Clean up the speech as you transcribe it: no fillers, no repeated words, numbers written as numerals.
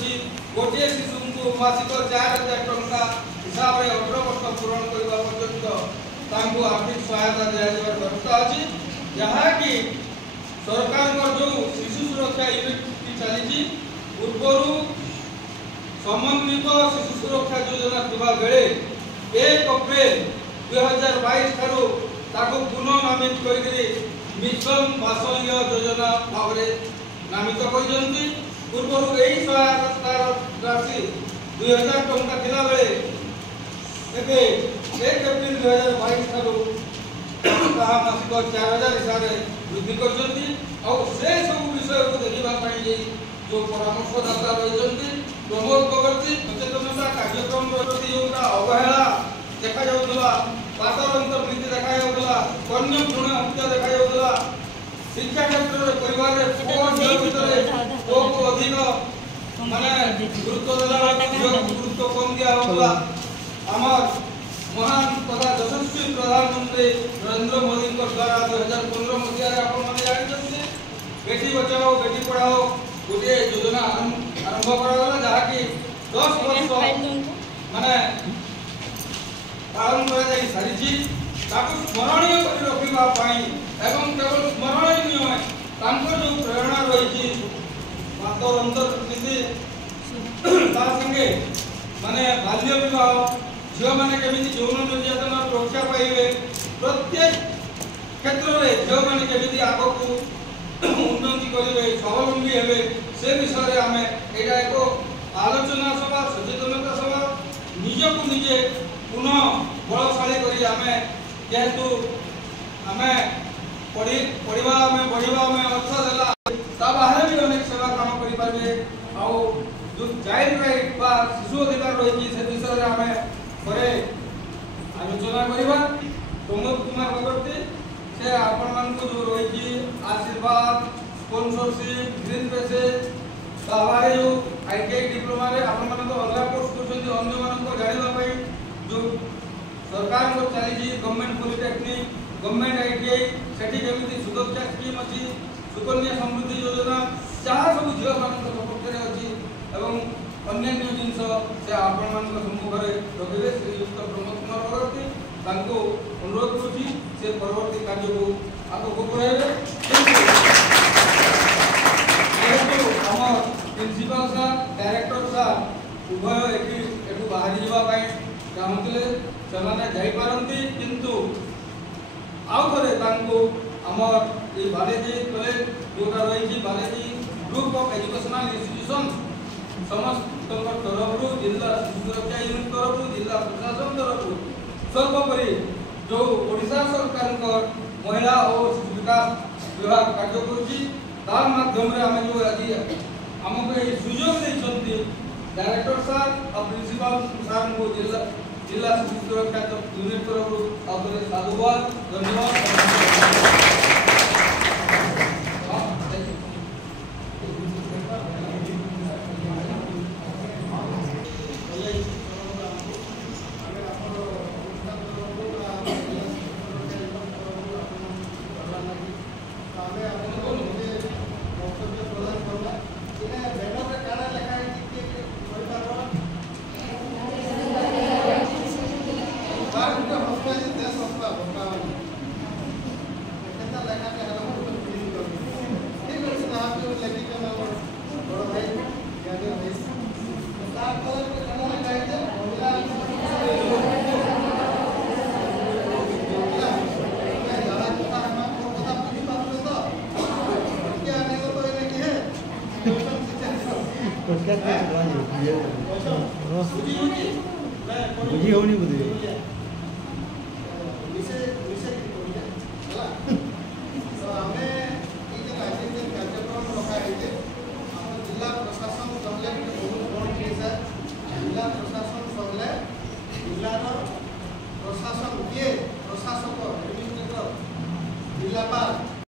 अछि गोटे शिशु को मासिक 4000 टंका हिसाब रे 18 वर्ष पूर्ण करबा पर्यंत तांको आर्थिक सहायता दिया जेबार व्यवस्था अछि जहा कि सरकार को जो शिशु सुरक्षा यूनिट की चली पूर्व समन्वित शिशु सुरक्षा योजना थिबा बेले 1 अप्रैल 2022 ठारो ताको पुनः नामित करी मिशन वात्सल्य योजना भाव नामित कर पूर्व यही सहायता राशि 2000 टंका थिला बेले एबे 1 अप्रैल 2022 ठारो ताहा मासिक 4000 हिसाब से वृद्धि करछंती और से सब विषय को देखिबा पई जे जो परामर्शदाता रहिसंती प्रमोद बगर्ती सचेतनता कार्यक्रम प्रतियोगिता अवहेला देखा जाउतला पातरंतर नीति देखा जाउतला कन्या भ्रूण हत्या देखा जाउतला शिक्षा क्षेत्र रे परिवार रे को अधिक माने गुरुत्व देला गुरुत्व कम दिया होतला हमर महान तथा यशस्वी प्रधानमंत्री नरेंद्र मोदी द्वारा 2015 मसीह आपण माने जानिछथि बेटी बचाओ बेटी पढ़ाओ गोटे योजना आरंभ करा जहा कि 10 वर्ष माने पालन करा जाई सारिछि ताकू स्मरणीय कर रखिबा पाई एवं केवल स्मरणीय नुहे तांको जो प्रेरणा रहिछि मातो अंतर नीति ता संगे माने बाल्य विवाह झियो माने केमिति यौन निर्यातन रक्षा पाइबे प्रत्येक क्षेत्र में झियो माने केमिति आगो को उन्नति करिवे स्वावलंबी हेबे से विषय रे हमें एटा एको आलोचना सभा सचेतनता सभा निजको निजे पुनः बलशाली करी हमें जेहेतु हमें पढ़िबा में बढ़िबा में अर्थ देला ता बाहर भी अनेक सेवा काम करि पाबे आ जो चाइल्ड राइट बा शिशु अधिकार रही से विषय रे हमें परे आलोचना करिबा प्रमोद कुमार बगर्ती से आपण मान को जो रही आशीर्वाद स्पॉन्सरशिप ग्रीन पैसेज बाहर जो आईटीआई डिप्लोमा रे आपण मान तो अलग कोर्स करछन अन्य मान को जानिबा पई जो सरकार को चली गवर्नमेंट पॉलिटेक्निक गवर्नमेंट आईटीआई सेठी केमिति सुरक्षा स्कीम अछि सुकन्या समृद्धि योजना जहाँ सब झील मान सपक्ष अच्छी एवं अन्य जिनस से आपण मान सम्मुख में रखिले श्रीयुक्त प्रमोद कुमार बगर्ती तांको अनुरोध करुछि से परवर्ती कार्य को आगो बढ़ाइबे हमर प्रिंसिपल सर डायरेक्टर सर उभय एठू बाहरी जीवा पाई चाहूले से जाई पारंती किंतु आउ थरे तांको हमर ए बालेजी कॉलेज जोटा रही बालेजी ग्रुप ऑफ एजुकेशनल इंस्टीट्यूशन समस्त तरफ जिला शिशु सुरक्षा यूनिट तरफ जिला प्रशासन तरफ सर्वोपरि जो ओडिशा सरकार महिला और शिशु विकास विभाग कार्य कर माध्यम आम जो आज आमको ये सुजोग देते डायरेक्टर सार और प्रिंसिपल सार को जिला शिशु सुरक्षा यूनिट तरफ आउे साधुवाद धन्यवाद। बुझी होनी बुझी